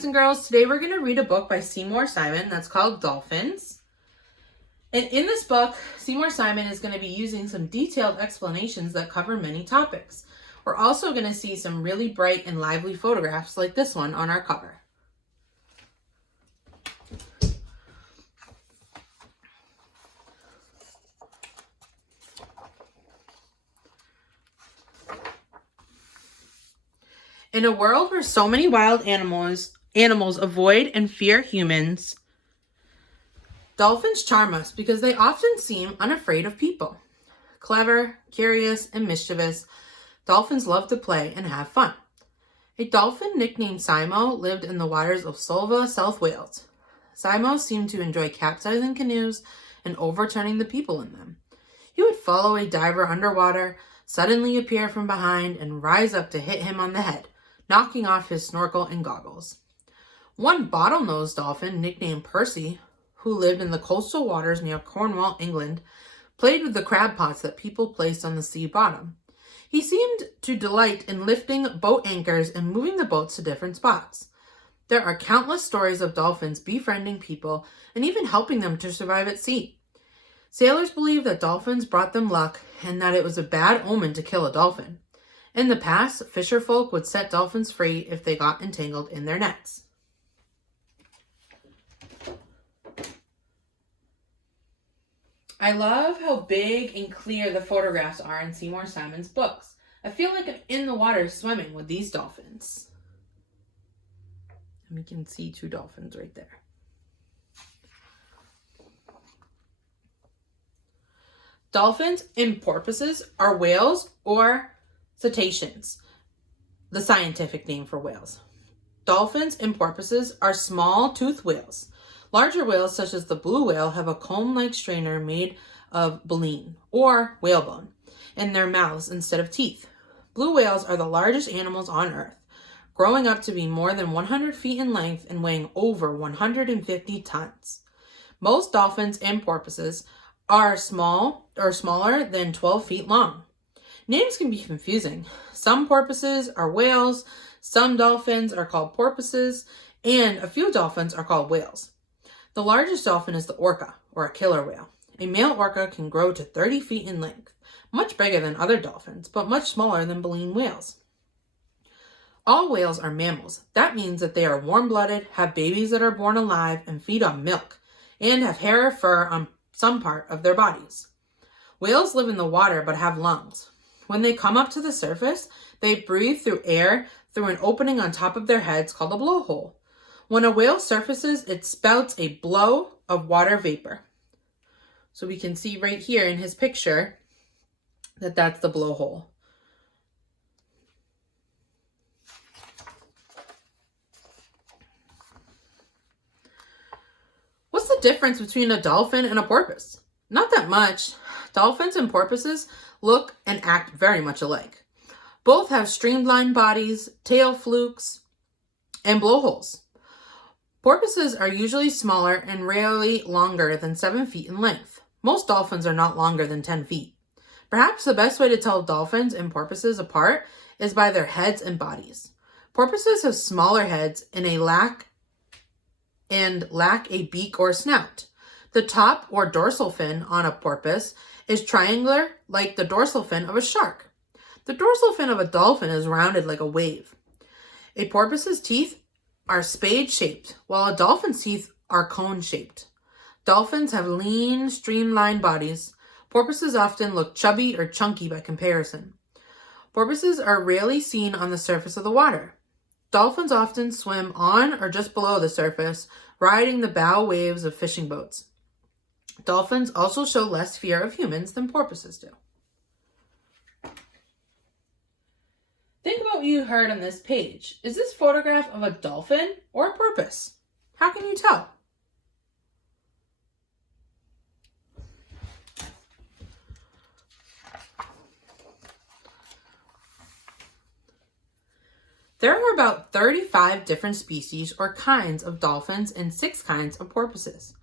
boys and girls. Today we're going to read a book by Seymour Simon that's called Dolphins. And in this book, Seymour Simon is going to be using some detailed explanations that cover many topics. We're also going to see some really bright and lively photographs like this one on our cover. In a world where so many wild animals avoid and fear humans, dolphins charm us because they often seem unafraid of people. Clever, curious, and mischievous, dolphins love to play and have fun. A dolphin nicknamed Seymour lived in the waters of Solva, South Wales. Seymour seemed to enjoy capsizing canoes and overturning the people in them. He would follow a diver underwater, suddenly appear from behind, and rise up to hit him on the head, knocking off his snorkel and goggles. One bottlenose dolphin, nicknamed Percy, who lived in the coastal waters near Cornwall, England, played with the crab pots that people placed on the sea bottom. He seemed to delight in lifting boat anchors and moving the boats to different spots. There are countless stories of dolphins befriending people and even helping them to survive at sea. Sailors believe that dolphins brought them luck and that it was a bad omen to kill a dolphin. In the past, fisher folk would set dolphins free if they got entangled in their nets. I love how big and clear the photographs are in Seymour Simon's books. I feel like I'm in the water swimming with these dolphins. And we can see two dolphins right there. Dolphins and porpoises are whales or Cetaceans, the scientific name for whales. Dolphins and porpoises are small toothed whales. Larger whales, such as the blue whale, have a comb-like strainer made of baleen, or whalebone, in their mouths instead of teeth. Blue whales are the largest animals on Earth, growing up to be more than 100 feet in length and weighing over 150 tons. Most dolphins and porpoises are small or smaller than 12 feet long. Names can be confusing. Some porpoises are whales, some dolphins are called porpoises, and a few dolphins are called whales. The largest dolphin is the orca, or a killer whale. A male orca can grow to 30 feet in length, much bigger than other dolphins, but much smaller than baleen whales. All whales are mammals. That means that they are warm-blooded, have babies that are born alive, and feed on milk, and have hair or fur on some part of their bodies. Whales live in the water but have lungs. When they come up to the surface, they breathe through air through an opening on top of their heads called a blowhole. When a whale surfaces, it spouts a blow of water vapor. So we can see right here in his picture that that's the blowhole. What's the difference between a dolphin and a porpoise? Not that much. Dolphins and porpoises look and act very much alike. Both have streamlined bodies, tail flukes, and blowholes. Porpoises are usually smaller and rarely longer than 7 feet in length. Most dolphins are not longer than 10 feet. Perhaps the best way to tell dolphins and porpoises apart is by their heads and bodies. Porpoises have smaller heads and lack a beak or snout. The top or dorsal fin on a porpoise is triangular like the dorsal fin of a shark. The dorsal fin of a dolphin is rounded like a wave. A porpoise's teeth are spade-shaped, while a dolphin's teeth are cone-shaped. Dolphins have lean, streamlined bodies. Porpoises often look chubby or chunky by comparison. Porpoises are rarely seen on the surface of the water. Dolphins often swim on or just below the surface, riding the bow waves of fishing boats. Dolphins also show less fear of humans than porpoises do. Think about what you heard on this page. Is this photograph of a dolphin or a porpoise? How can you tell? There are about 35 different species or kinds of dolphins and 6 kinds of porpoises.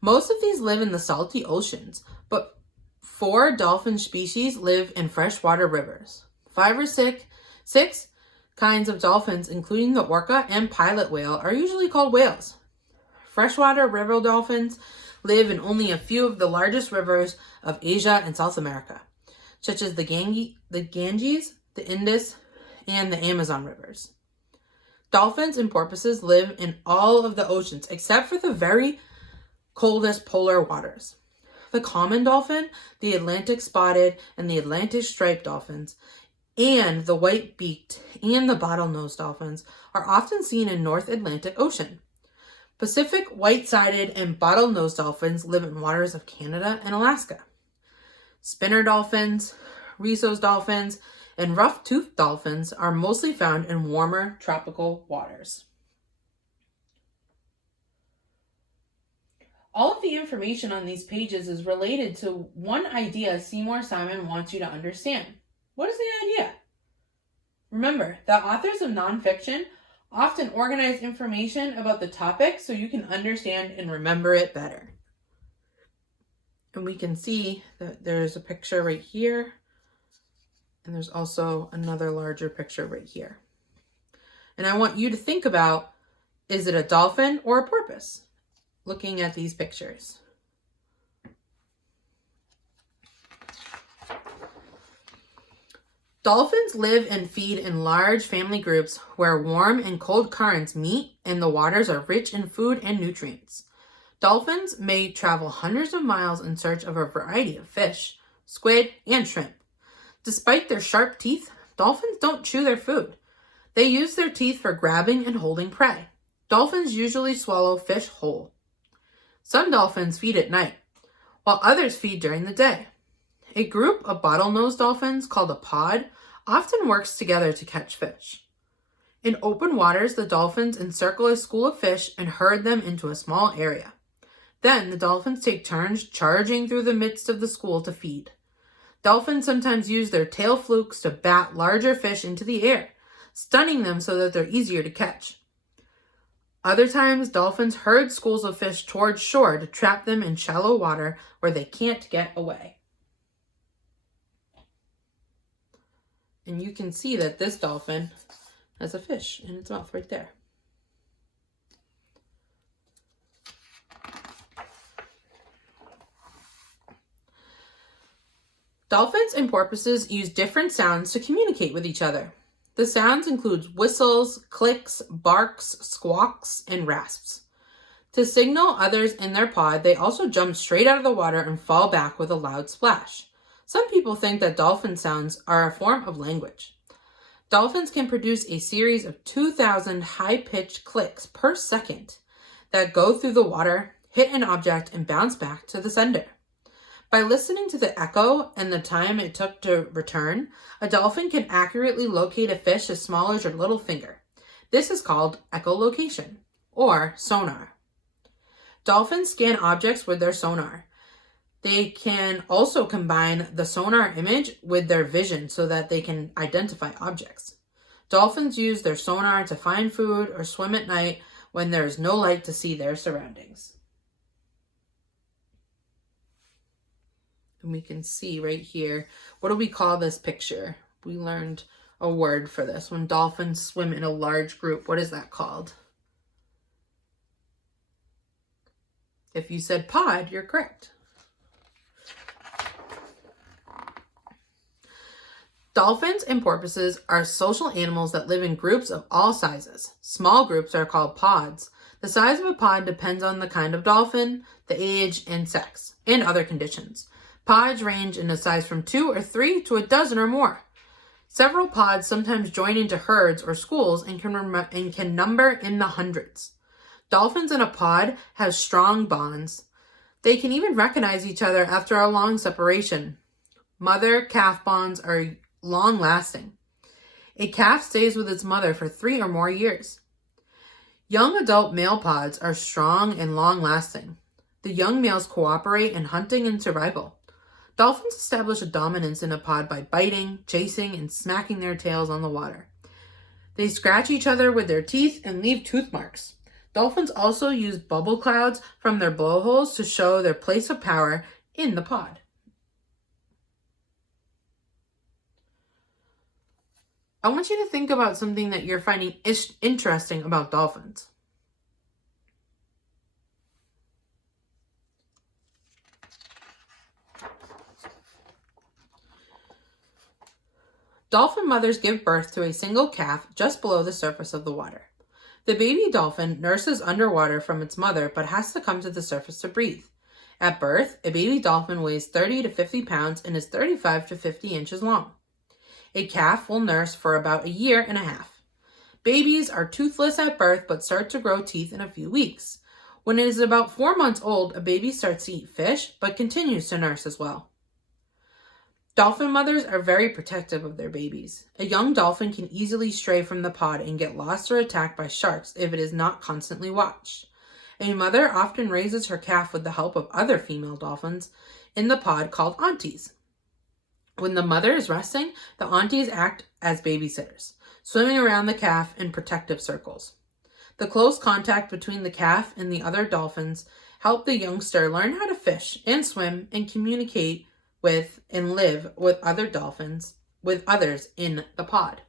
Most of these live in the salty oceans, but 4 dolphin species live in freshwater rivers. 5 or 6 kinds of dolphins, including the orca and pilot whale, are usually called whales. Freshwater river dolphins live in only a few of the largest rivers of Asia and South America, such as the Ganges, the Indus, and the Amazon rivers. Dolphins and porpoises live in all of the oceans except for the very coldest polar waters. The common dolphin, the Atlantic spotted and the Atlantic striped dolphins, and the white-beaked and the bottlenose dolphins are often seen in North Atlantic Ocean. Pacific white-sided and bottlenose dolphins live in waters of Canada and Alaska. Spinner dolphins, rhesus dolphins, and rough-toothed dolphins are mostly found in warmer tropical waters. All of the information on these pages is related to one idea Seymour Simon wants you to understand. What is the idea? Remember, the authors of nonfiction often organize information about the topic so you can understand and remember it better. And we can see that there's a picture right here, and there's also another larger picture right here. And I want you to think about, is it a dolphin or a porpoise? Looking at these pictures. Dolphins live and feed in large family groups where warm and cold currents meet and the waters are rich in food and nutrients. Dolphins may travel hundreds of miles in search of a variety of fish, squid, and shrimp. Despite their sharp teeth, dolphins don't chew their food. They use their teeth for grabbing and holding prey. Dolphins usually swallow fish whole. Some dolphins feed at night, while others feed during the day. A group of bottlenose dolphins, called a pod, often works together to catch fish. In open waters, the dolphins encircle a school of fish and herd them into a small area. Then the dolphins take turns charging through the midst of the school to feed. Dolphins sometimes use their tail flukes to bat larger fish into the air, stunning them so that they're easier to catch. Other times, dolphins herd schools of fish towards shore to trap them in shallow water where they can't get away. And you can see that this dolphin has a fish in its mouth right there. Dolphins and porpoises use different sounds to communicate with each other. The sounds include whistles, clicks, barks, squawks, and rasps. To signal others in their pod, they also jump straight out of the water and fall back with a loud splash. Some people think that dolphin sounds are a form of language. Dolphins can produce a series of 2,000 high-pitched clicks per second that go through the water, hit an object, and bounce back to the sender. By listening to the echo and the time it took to return, a dolphin can accurately locate a fish as small as your little finger. This is called echolocation, or sonar. Dolphins scan objects with their sonar. They can also combine the sonar image with their vision so that they can identify objects. Dolphins use their sonar to find food or swim at night when there is no light to see their surroundings. And we can see right here, what do we call this picture? We learned a word for this. When dolphins swim in a large group, what is that called? If you said pod, you're correct. Dolphins and porpoises are social animals that live in groups of all sizes. Small groups are called pods. The size of a pod depends on the kind of dolphin, the age, and sex, and other conditions. Pods range in a size from 2 or 3 to a dozen or more. Several pods sometimes join into herds or schools and can number in the hundreds. Dolphins in a pod have strong bonds. They can even recognize each other after a long separation. Mother-calf bonds are long-lasting. A calf stays with its mother for 3 or more years. Young adult male pods are strong and long-lasting. The young males cooperate in hunting and survival. Dolphins establish a dominance in a pod by biting, chasing, and smacking their tails on the water. They scratch each other with their teeth and leave tooth marks. Dolphins also use bubble clouds from their blowholes to show their place of power in the pod. I want you to think about something that you're finding interesting about dolphins. Dolphin mothers give birth to a single calf just below the surface of the water. The baby dolphin nurses underwater from its mother but has to come to the surface to breathe. At birth, a baby dolphin weighs 30 to 50 pounds and is 35 to 50 inches long. A calf will nurse for about a year and a half. Babies are toothless at birth but start to grow teeth in a few weeks. When it is about 4 months old, a baby starts to eat fish but continues to nurse as well. Dolphin mothers are very protective of their babies. A young dolphin can easily stray from the pod and get lost or attacked by sharks if it is not constantly watched. A mother often raises her calf with the help of other female dolphins in the pod called aunties. When the mother is resting, the aunties act as babysitters, swimming around the calf in protective circles. The close contact between the calf and the other dolphins help the youngster learn how to fish and swim and communicate with and live with other dolphins, with others in the pod.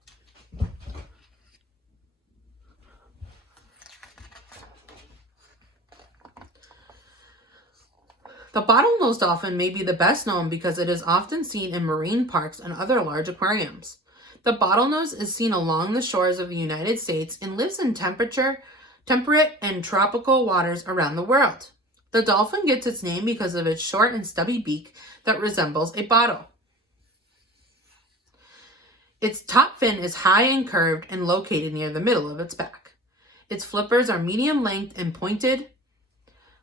The bottlenose dolphin may be the best known because it is often seen in marine parks and other large aquariums. The bottlenose is seen along the shores of the United States and lives in temperate and tropical waters around the world. The dolphin gets its name because of its short and stubby beak that resembles a bottle. Its top fin is high and curved and located near the middle of its back. Its flippers are medium length and pointed.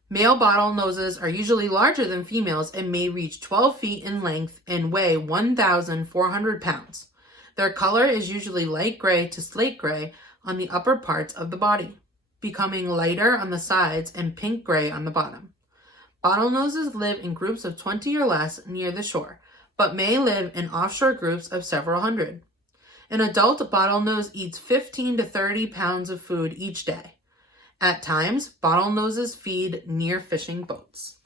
Male bottlenoses are usually larger than females and may reach 12 feet in length and weigh 1,400 pounds. Their color is usually light gray to slate gray on the upper parts of the body, becoming lighter on the sides and pink-gray on the bottom. Bottlenoses live in groups of 20 or less near the shore, but may live in offshore groups of several hundred. An adult bottlenose eats 15 to 30 pounds of food each day. At times, bottlenoses feed near fishing boats.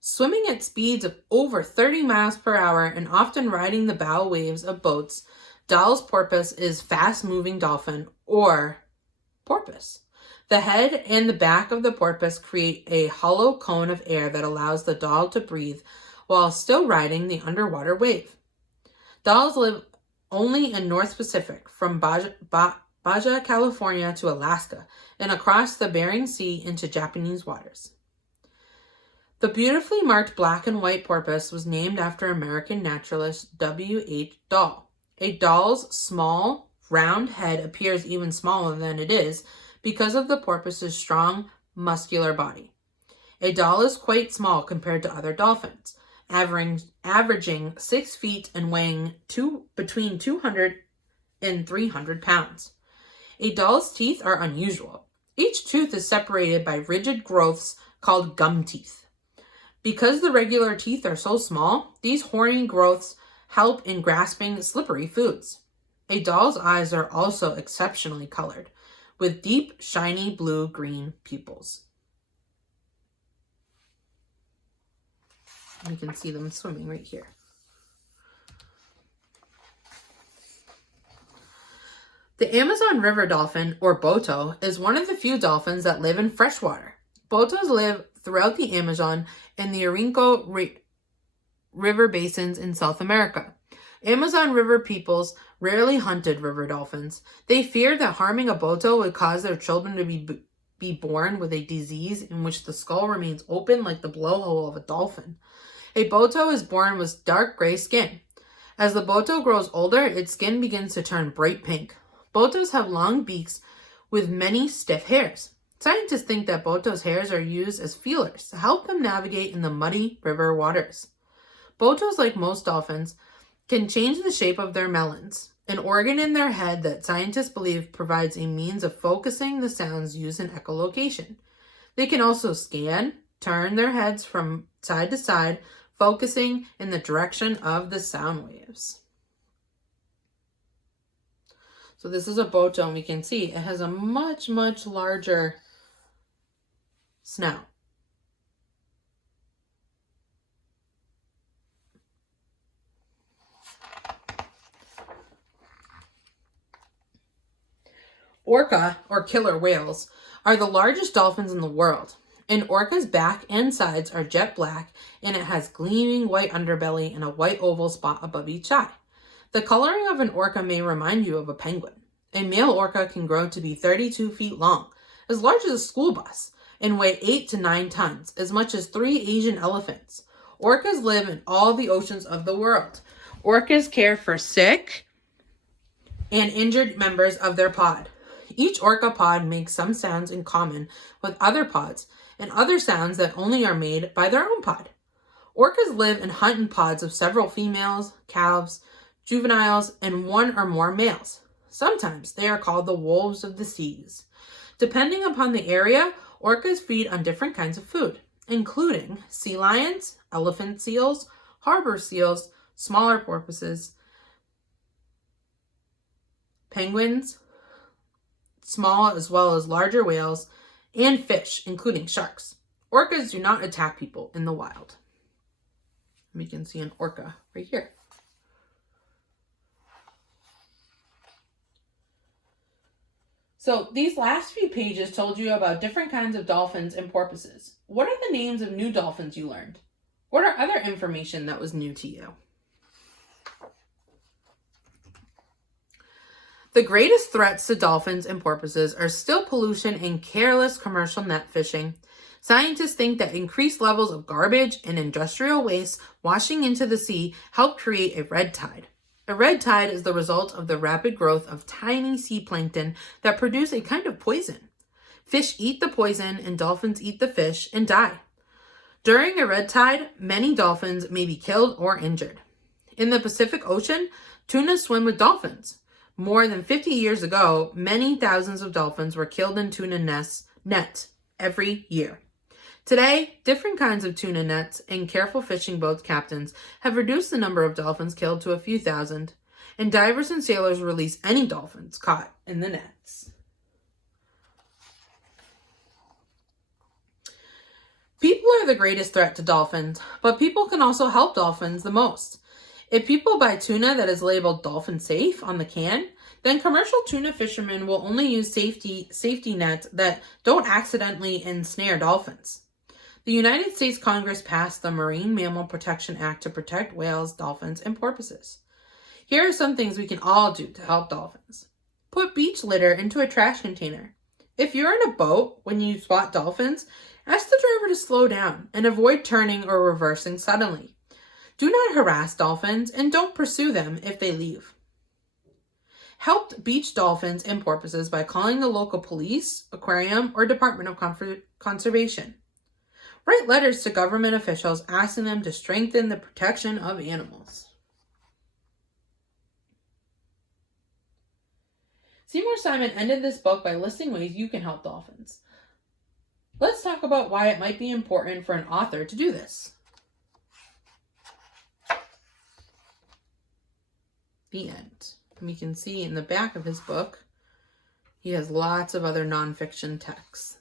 Swimming at speeds of over 30 miles per hour and often riding the bow waves of boats, Dall's porpoise is fast-moving dolphin, or porpoise. The head and the back of the porpoise create a hollow cone of air that allows the Dall to breathe while still riding the underwater wave. Dalls live only in North Pacific, from Baja California to Alaska, and across the Bering Sea into Japanese waters. The beautifully marked black and white porpoise was named after American naturalist W.H. Dall. A Dall's small, round head appears even smaller than it is because of the porpoise's strong, muscular body. A Dall is quite small compared to other dolphins, averaging 6 feet and weighing between 200 and 300 pounds. A Dall's teeth are unusual. Each tooth is separated by rigid growths called gum teeth. Because the regular teeth are so small, these horny growths help in grasping slippery foods. A Dall's eyes are also exceptionally colored, with deep, shiny blue-green pupils. You can see them swimming right here. The Amazon River dolphin, or boto, is one of the few dolphins that live in freshwater. Botos live throughout the Amazon and the Orinoco River basins in South America. Amazon River peoples rarely hunted river dolphins. They feared that harming a boto would cause their children to be born with a disease in which the skull remains open like the blowhole of a dolphin. A boto is born with dark gray skin. As the boto grows older, its skin begins to turn bright pink. Botos have long beaks with many stiff hairs. Scientists think that botos' hairs are used as feelers to help them navigate in the muddy river waters. Botos, like most dolphins, can change the shape of their melons, an organ in their head that scientists believe provides a means of focusing the sounds used in echolocation. They can also scan, turn their heads from side to side, focusing in the direction of the sound waves. So this is a boto, and we can see it has a much, much larger snout. Orca, or killer whales, are the largest dolphins in the world. An orca's back and sides are jet black, and it has gleaming white underbelly and a white oval spot above each eye. The coloring of an orca may remind you of a penguin. A male orca can grow to be 32 feet long, as large as a school bus, and weigh 8 to 9 tons, as much as 3 Asian elephants. Orcas live in all the oceans of the world. Orcas care for sick and injured members of their pod. Each orca pod makes some sounds in common with other pods and other sounds that only are made by their own pod. Orcas live and hunt in pods of several females, calves, juveniles, and 1 or more males. Sometimes they are called the wolves of the seas. Depending upon the area, orcas feed on different kinds of food, including sea lions, elephant seals, harbor seals, smaller porpoises, penguins, small as well as larger whales, and fish, including sharks. Orcas do not attack people in the wild. We can see an orca right here. So these last few pages told you about different kinds of dolphins and porpoises. What are the names of new dolphins you learned? What are other information that was new to you? The greatest threats to dolphins and porpoises are still pollution and careless commercial net fishing. Scientists think that increased levels of garbage and industrial waste washing into the sea help create a red tide. A red tide is the result of the rapid growth of tiny sea plankton that produce a kind of poison. Fish eat the poison and dolphins eat the fish and die. During a red tide, many dolphins may be killed or injured. In the Pacific Ocean, tuna swim with dolphins. More than 50 years ago, many thousands of dolphins were killed in tuna nets every year. Today, different kinds of tuna nets and careful fishing boat captains have reduced the number of dolphins killed to a few thousand, and divers and sailors release any dolphins caught in the nets. People are the greatest threat to dolphins, but people can also help dolphins the most. If people buy tuna that is labeled dolphin safe on the can, then commercial tuna fishermen will only use safety nets that don't accidentally ensnare dolphins. The United States Congress passed the Marine Mammal Protection Act to protect whales, dolphins, and porpoises. Here are some things we can all do to help dolphins. Put beach litter into a trash container. If you're in a boat when you spot dolphins, ask the driver to slow down and avoid turning or reversing suddenly. Do not harass dolphins and don't pursue them if they leave. Help beach dolphins and porpoises by calling the local police, aquarium, or Department of Conservation. Write letters to government officials asking them to strengthen the protection of animals. Seymour Simon ended this book by listing ways you can help dolphins. Let's talk about why it might be important for an author to do this. The end. And we can see in the back of his book, he has lots of other nonfiction texts